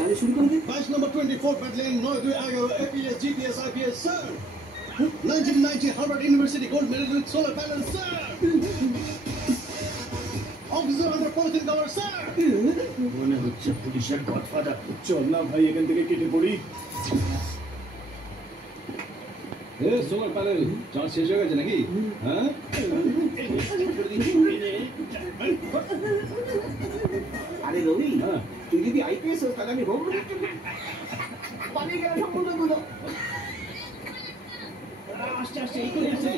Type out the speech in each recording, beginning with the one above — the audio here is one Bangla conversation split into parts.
তাহলে শুরু করবে। Batch number 24 battalion 9211 APS GPS IPS sir. 1990 Harvard University gold medal with solar panels sir. Officer under polythene cover sir. মনে হচ্ছে পুলিশের গডফাদার। চল না ভাই এখান থেকে কেটে পড়ি। সোলার প্যানেল চার্জ শেষ হয়ে গেছে নাকি? হ্যাঁ আরে রবি, তুই যদি আইপিএস হোস তাহলে আমি হোক পালিয়ে গেলে সম্পূর্ণ আসছে আসছে এই করে আসছে।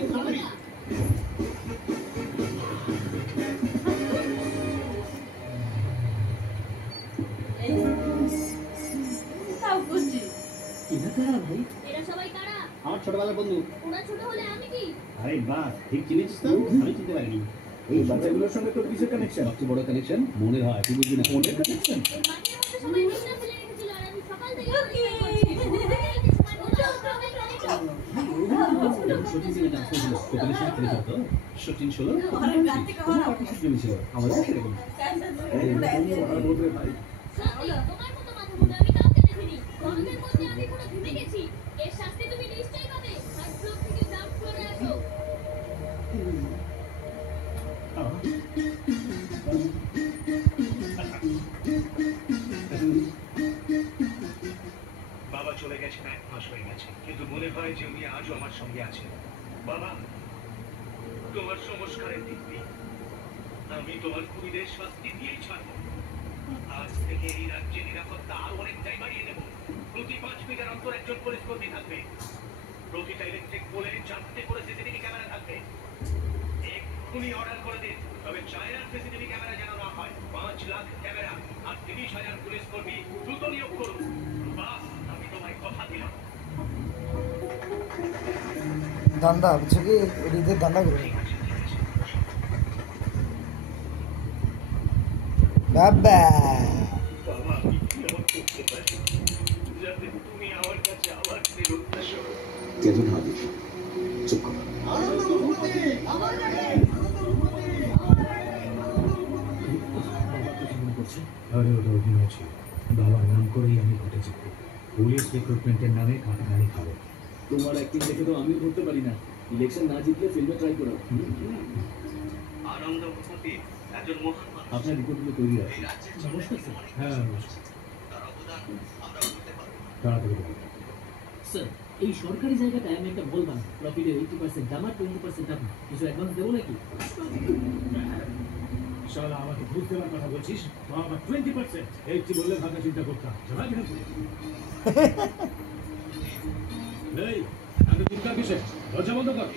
আমার ছোটবেলার বন্ধু। আরে বাস ঠিক চিনেছিস তো? আমি চিনতে পারিনি। এই বাচ্চাগুলোর সঙ্গে তোর কিসের কানেকশন? সবচেয়ে বড় কানেকশন মনে হয়, তুই বুঝবি না। ফোনের কানেকশন? সচিন ছিল আমাদের সেরকম। বাবা চলে গেছেন 1 মাস হয়ে গেছে, কিন্তু মনে হয় যে উনি আজও আমার সঙ্গে আছেন। বাবা, তোমার সংস্কারের দিব্যি আমি তোমার খুনিদের শাস্তি দিয়েই ছাড়ব। আজ থেকে এই রাজ্যে নিরাপত্তা আরো অনেকটাই বাড়িয়ে দেব। প্রতি 5 মিটার অন্তর একজন পুলিশ কর্মী থাকবে। প্রতিটা ইলেকট্রিক পোলে 4টে করে সিসিটিভি ক্যামেরা থাকবে। এক্ষুনি অর্ডার করে দিন, তবে চায়নার সিসিটিভি ক্যামেরা যেন না হয়। 5 লাখ ক্যামেরা আর 30,000 পুলিশ কর্মী দ্রুত নিয়োগ করুন। বাস, আমি তোমায় কথা দিলাম। দান্দা বুঝছো কি এদিকে দান্দা করবে বাবা। বাবা, আমি কি আমার করতে পারি যাতে তুমি আমার কাছে আবার ফেরত আসো? কেজন হাদিস চুপ কর। আরে ওটা অভিনয় ছিল, বাবার নাম করেই আমি ঘটেছি। পুলিশ রিক্রুটমেন্টের নামে কাটাকানি খাবো। তোমার অ্যাক্টিং দেখে তো আমিও করতে পারি না। ইলেকশন না জিতলে ফিল্মে ট্রাই করো। আনন্দ ভূপতি একজন মহান মানুষ। আপনার রিপোর্টগুলো তৈরি আছে। হ্যাঁ তার অবদান আমরা বলতে পারবো। তাড়াতাড়ি বলো। স্যার, এই সরকারি জায়গাটায় আমি একটা বলবাম প্রফিটের 80% আমার 20% আপনার কিছু অ্যাডভান্স দেবো নাকি? শালা আমাকে ঘুষ দেওয়ার কথা বলছিস, তো আমার 20% এইটি বললে ভাবনা চিন্তা করতাম। এই আমি চিন্তা কিসে? দরজা বন্ধ কর।